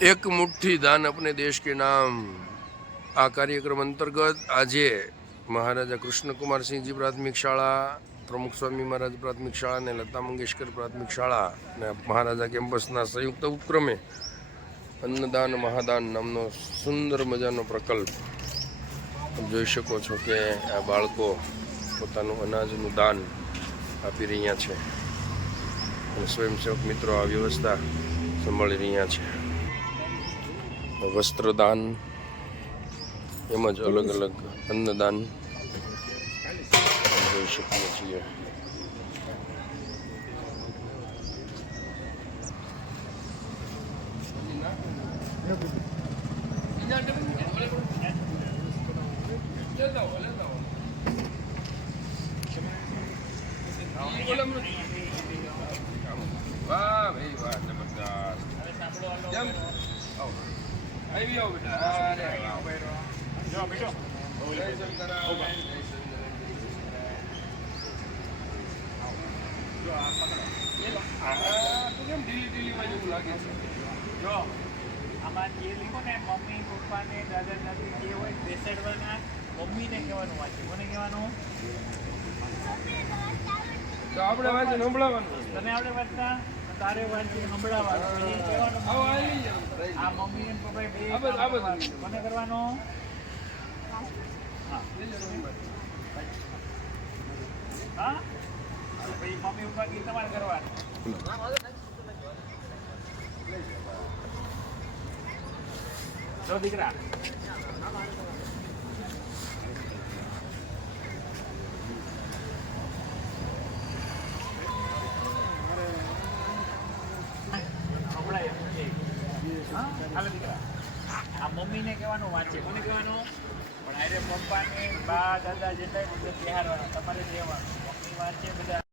એક મુઠ્ઠી દાન અપને દેશ કે નામ. આ કાર્યક્રમ અંતર્ગત આજે મહારાજા કૃષ્ણકુમારસિંહજી પ્રાથમિક શાળા, પ્રમુખ સ્વામી મહારાજ પ્રાથમિક શાળા અને લતા મંગેશકર પ્રાથમિક શાળા અને મહારાજા કેમ્પસના સંયુક્ત ઉપક્રમે અન્નદાન, મહાદાન નામનો સુંદર મજાનો પ્રકલ્પ. જોઈ શકો છો કે આ બાળકો પોતાનું અનાજનું દાન આપી રહ્યા છે. અને સ્વયંસેવક મિત્રો આ વ્યવસ્થા સંભાળી રહ્યા છે. વસ્ત્રદાન એમજ અલગ અલગ અન્નદાન જોઈ શકીએ છીએ. વાહ ભાઈ વાહ જબરદસ્ત. આવો બેટા અરે વાહ. જય શંકરા, જય શંકરા. આ તો કેમ ઢીલી જેવું લાગે છે જો આમાં જે લીધું ને મમ્મી પપ્પાને દાદા દાદી જે હોય બેસાડવાના મમ્મીને કહેવાનું વાંચે કોને કહેવાનું તો આપણે વાંચે સંભળાવવાનું તને આપણે વાંચતા તારે વાંચી સંભળાવવાનું પછી કહેવાનું આવો આવી જાઓ. આ બધું. કરવાનું. હા પછી મમ્મી ઉપર ગીત તમારે કરવાનું દીકરા સંભળાય એમ છે. હા? હાલો દીકરા આ મમ્મીને કહેવાનું વાંચે. કહેવાનું, પણ અરે પપ્પાને બા, દાદા બધા બિહારવાના તમારે કહેવાનું મમ્મી વાંચે, બધા